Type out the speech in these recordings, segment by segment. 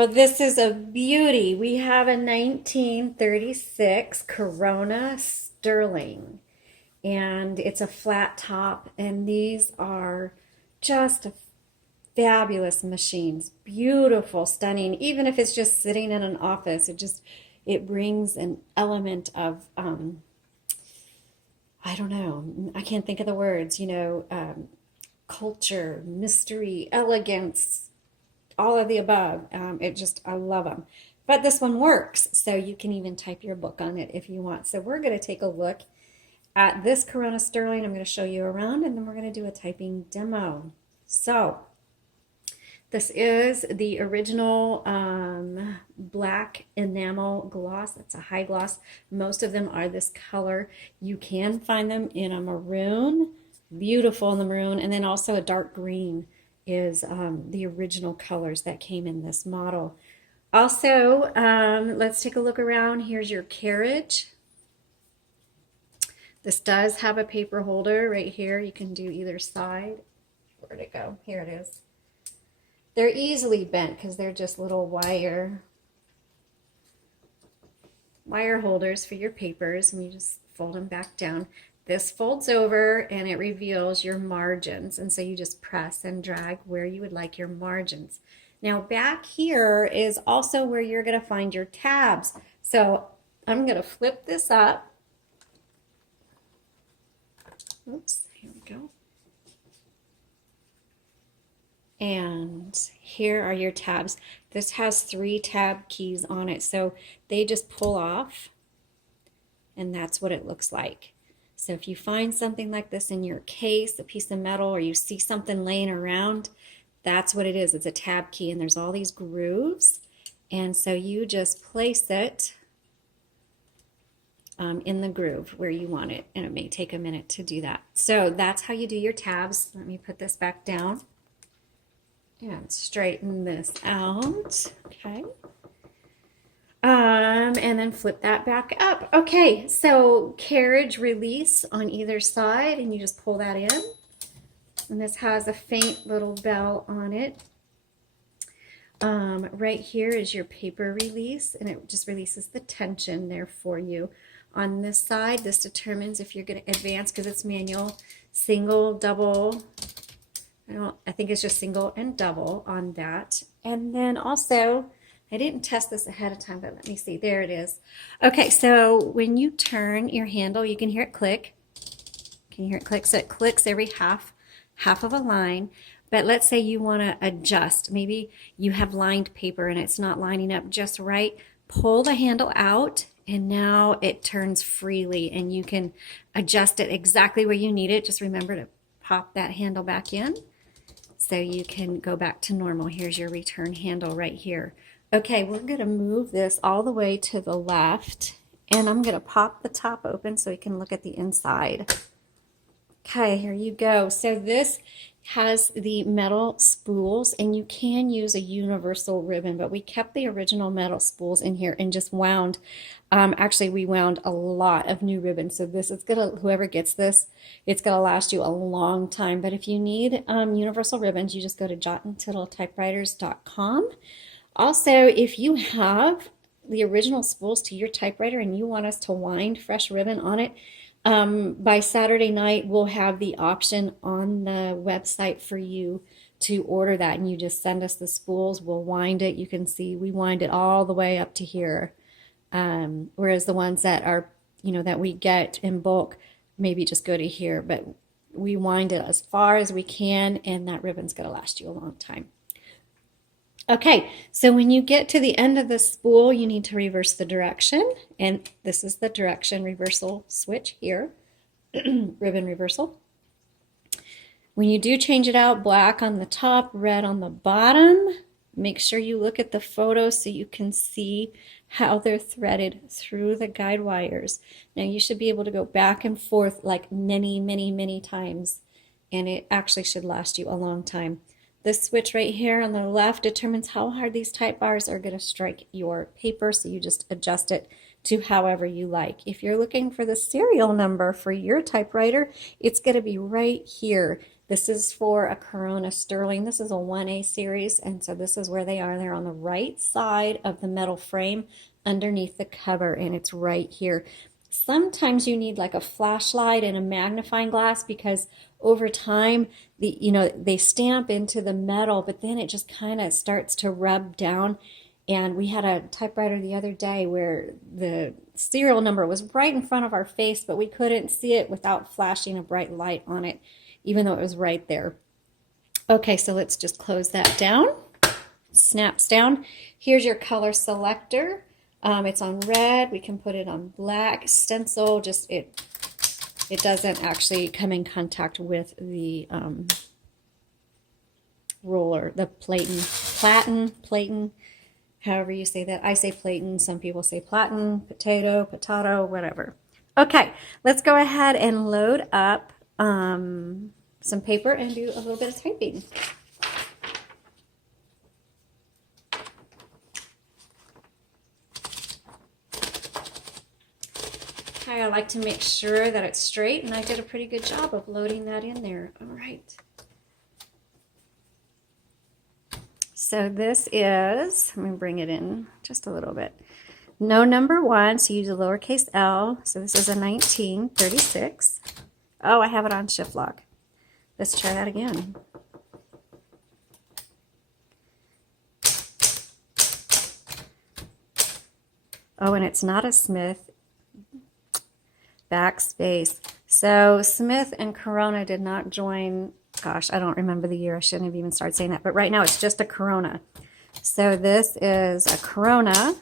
Oh, this is a beauty. We have a 1936 Corona Sterling, and it's a flat top, and these are just fabulous machines. Beautiful, stunning. Even if it's just sitting in an office, it brings an element of I don't know, I can't think of the words, culture, mystery, elegance, all of the above. I love them. But this one works, so you can even type your book on it if you want. So we're going to take a look at this Corona Sterling. I'm going to show you around, and then we're going to do a typing demo. So this is the original black enamel gloss. It's a high gloss. Most of them are this color. You can find them in a maroon, beautiful in the maroon, and then also a dark green is the original colors that came in this model. Also, let's take a look around. Here's your carriage. This does have a paper holder right here. You can do either side. Where'd it go? Here it is. They're easily bent because they're just little wire holders for your papers, and you just fold them back down. This folds over and it reveals your margins, and so you just press and drag where you would like your margins. Now back here is also where you're going to find your tabs. So I'm going to flip this up. Oops, here we go. And here are your tabs. This has 3 tab keys on it, so they just pull off, and that's what it looks like. So if you find something like this in your case, a piece of metal, or you see something laying around, that's what it is. It's a tab key, and there's all these grooves, and so you just place it in the groove where you want it, and it may take a minute to do that. So that's how you do your tabs. Let me put this back down and straighten this out. Okay. And then flip that back up. Okay, so carriage release on either side, and you just pull that in. And this has a faint little bell on it. Right here is your paper release, and it just releases the tension there for you. On this side, this determines if you're going to advance, because it's manual, single, double. I think it's just single and double on that. And then also, I didn't test this ahead of time, but let me see. There it is. Okay, so when you turn your handle, you can hear it click. Can you hear it click? So it clicks every half of a line. But let's say you want to adjust. Maybe you have lined paper and it's not lining up just right. Pull the handle out, and now it turns freely, and you can adjust it exactly where you need it. Just remember to pop that handle back in, so you can go back to normal. Here's your return handle right here. Okay, we're going to move this all the way to the left, and I'm going to pop the top open so we can look at the inside. Okay, here you go. So this has the metal spools, and you can use a universal ribbon, but we kept the original metal spools in here and just wound. Actually, we wound a lot of new ribbon, so this is gonna, whoever gets this, it's gonna last you a long time. But if you need universal ribbons, you just go to jotandtittletypewriters.com. Also, if you have the original spools to your typewriter and you want us to wind fresh ribbon on it, by Saturday night, we'll have the option on the website for you to order that, and you just send us the spools. We'll wind it. You can see we wind it all the way up to here. Whereas the ones that are, that we get in bulk, maybe just go to here, but we wind it as far as we can, and that ribbon's going to last you a long time. Okay, so when you get to the end of the spool, you need to reverse the direction, and this is the direction reversal switch here, ribbon reversal. When you do change it out, black on the top, red on the bottom, make sure you look at the photo so you can see how they're threaded through the guide wires. Now you should be able to go back and forth like many, many, many times, and it actually should last you a long time. This switch right here on the left determines how hard these type bars are going to strike your paper, so you just adjust it to however you like. If you're looking for the serial number for your typewriter, it's going to be right here. This is for a Corona Sterling. This is a 1A series, and so this is where they are. They're on the right side of the metal frame underneath the cover, and it's right here. Sometimes you need like a flashlight and a magnifying glass because over time, they stamp into the metal, but then it just kind of starts to rub down. And we had a typewriter the other day where the serial number was right in front of our face, but we couldn't see it without flashing a bright light on it, even though it was right there. Okay, so let's just close that down. Snaps down. Here's your color selector. It's on red. We can put it on black. Stencil, just it doesn't actually come in contact with the roller, the platen, however you say that. I say platen, some people say platen, potato, whatever. Okay, let's go ahead and load up some paper and do a little bit of typing. Okay, I like to make sure that it's straight, and I did a pretty good job of loading that in there. All right. So this is, let me bring it in just a little bit. No number 1, so use a lowercase l. So this is a 1936. Oh, I have it on shift lock. Let's try that again. Oh, and it's not a Smith. Backspace. So Smith and Corona did not join. Gosh, I don't remember the year. I shouldn't have even started saying that. But right now it's just a Corona. So this is a Corona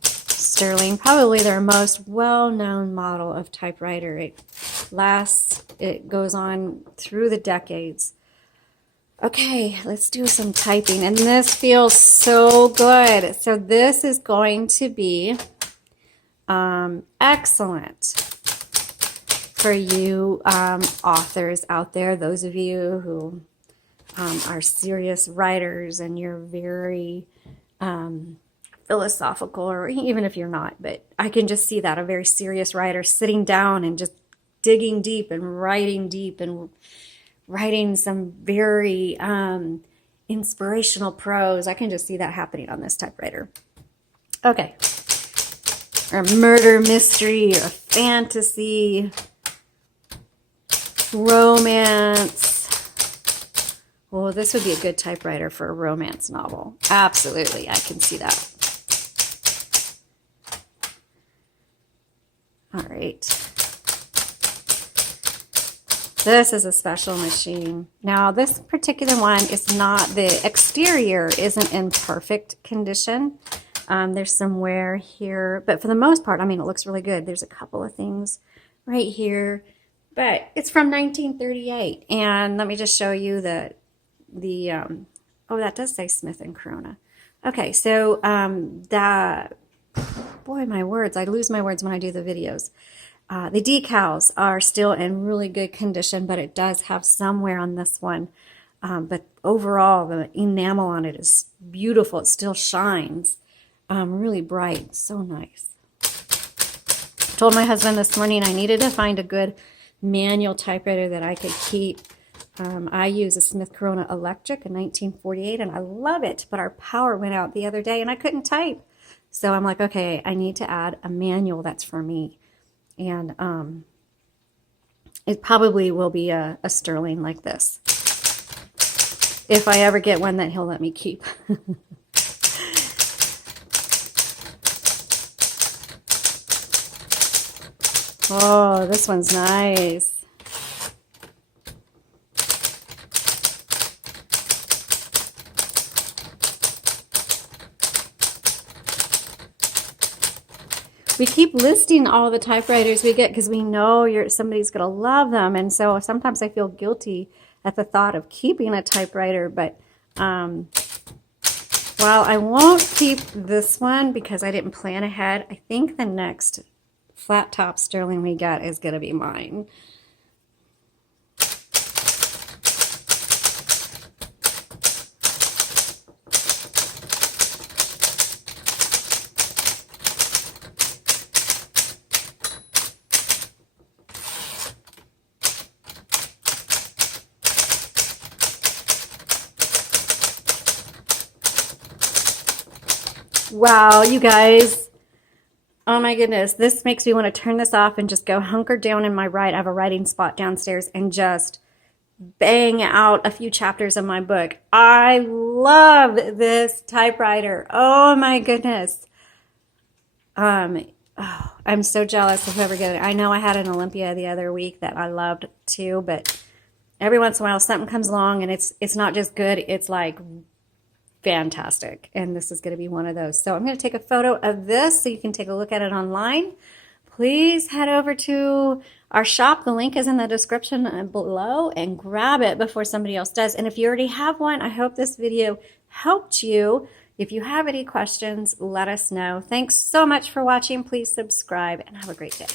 Sterling, probably their most well-known model of typewriter. It goes on through the decades. Okay, let's do some typing. And this feels so good. So this is going to be excellent for you authors out there, those of you who are serious writers and you're very philosophical, or even if you're not, but I can just see that, a very serious writer sitting down and just digging deep and writing some very inspirational prose. I can just see that happening on this typewriter. Okay. Or murder mystery, or fantasy, romance. Well, this would be a good typewriter for a romance novel. Absolutely, I can see that. All right. This is a special machine. Now, this particular one is not, the exterior isn't in perfect condition. There's some wear here, but for the most part, I mean, it looks really good. There's a couple of things right here, but it's from 1938. And let me just show you oh, that does say Smith and Corona. Okay, so boy, my words, I lose my words when I do the videos. The decals are still in really good condition, but it does have some wear on this one. But overall, the enamel on it is beautiful. It still shines. Really bright, so nice. Told my husband this morning I needed to find a good manual typewriter that I could keep. I use a Smith Corona Electric, a 1948, and I love it, but our power went out the other day and I couldn't type. So I'm like, okay, I need to add a manual that's for me. And it probably will be a Sterling like this, if I ever get one that he'll let me keep. Oh, this one's nice. We keep listing all the typewriters we get because we know somebody's going to love them. And so sometimes I feel guilty at the thought of keeping a typewriter. But while I won't keep this one because I didn't plan ahead, I think the next flat top Sterling we get is going to be mine. Wow, you guys. Oh my goodness. This makes me want to turn this off and just go hunker down in my I have a writing spot downstairs and just bang out a few chapters of my book. I love this typewriter. Oh my goodness. Oh, I'm so jealous of whoever got it. I know I had an Olympia the other week that I loved too, but every once in a while something comes along and it's not just good, it's like fantastic. And this is going to be one of those. So I'm going to take a photo of this so you can take a look at it online. Please head over to our shop. The link is in the description below and grab it before somebody else does. And if you already have one, I hope this video helped you. If you have any questions, let us know. Thanks so much for watching. Please subscribe and have a great day.